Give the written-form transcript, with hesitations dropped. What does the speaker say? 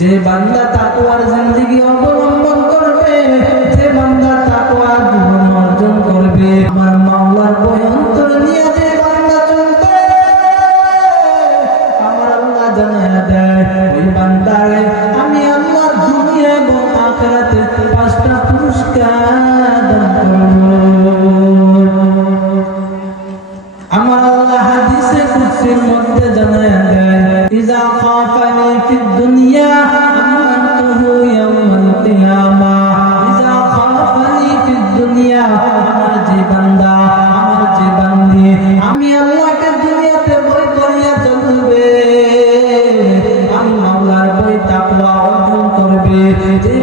যে বান্দা তাকওয়ার জিন্দেগি অবলম্বন করবে, যে বান্দা তাকওয়ার জীবন অর্জন করবে, আমার মাওলার ভয় অন্তরে নিয়ে যে বান্দা চলবে, আমার আল্লাহ জানায়া দেয় ওই বান্দারে আমি আল্লাহর দুনিয়া এবং আখিরাতে 5টা পুরস্কার দান করব। আমার আল্লাহ হাদিসে কুদসির মধ্যে জানায়া দেয় ইজা খাফানি ফিদ দুনিয়া আমানতুহু ইয়াউমাল কিয়ামা। ইজা খাফানি ফিদ দুনিয়া, আমার যে বান্দা, আমার যে বান্দি আমি আল্লাহকে দুনিয়াতে ভয় করিয়া চলবে, আমি মাওলার ভয় তাকওয়া অর্জন করবে, যে